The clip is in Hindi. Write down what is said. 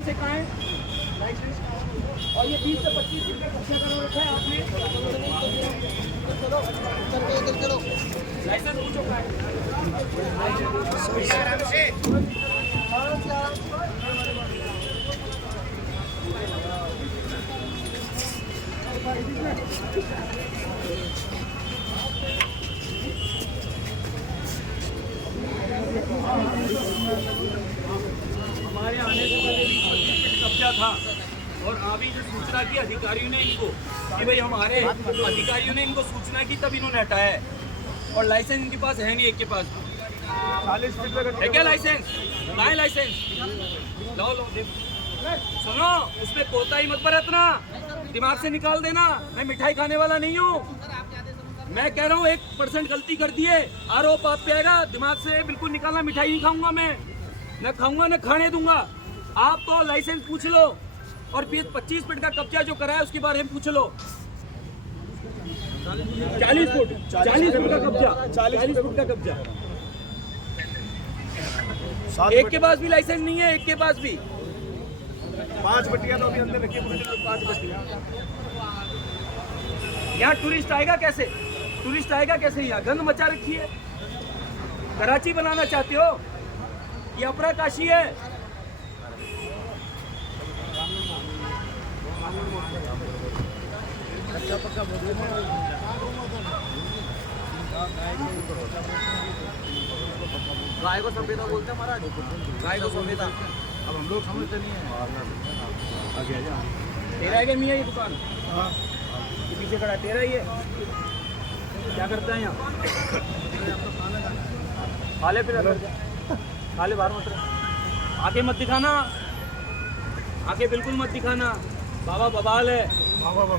से कहाँ है लाइसेंस? और ये 20 से 25 दिन का कब्जा करा रखा है आपने। चलो लाइसेंस पूछो कहाँ है? हमारे आने से पहले भी कब्जा था और अभी जो सूचना की अधिकारियों ने इनको कि भाई हमारे अधिकारियों ने इनको सूचना की तब इन्होंने हटाया है। और लाइसेंस इनके पास है नहीं, एक के पास 40 है क्या लाइसेंस? कहाँ है लाइसेंस? लो देखो, सुनो उसमें कोताही मत बरतना, दिमाग से निकाल देना। मैं मिठाई खाने वाला नहीं हूँ, मैं कह रहा हूँ 1% गलती कर दिए आरोप आप पे आएगा। दिमाग से बिल्कुल निकालना, मिठाई नहीं खाऊंगा मैं, न खाऊंगा न खाने दूंगा। आप तो लाइसेंस पूछ लो और 25 फीट का कब्जा जो कराया उसके बारे में पूछ लो। 40 फुट का कब्जा, 40 फुट का कब्जा। एक के पास भी लाइसेंस नहीं है, एक के पास भी 5 बट्टियां तो अभी अंदर रखी, 5 बट्टियां। यहाँ टूरिस्ट आएगा कैसे? टूरिस्ट आएगा कैसे? यहाँ गंद मचा रखी है। कराची बनाना चाहते हो? ये अपरा काशी है। गाय को सफेदा बोलते हैं महाराज, गाय को सफेदा। अब हम लोग समझते नहीं है। तेरा है क्या मियाँ ये दुकान? हाँ, ये पीछे खड़ा तेरा ही है? क्या करता है यहाँ? खा ले, फिर खा ले, बाहर मत रह। आगे मत दिखाना, आगे बिल्कुल मत दिखाना। बाबा बवाल है। बाबा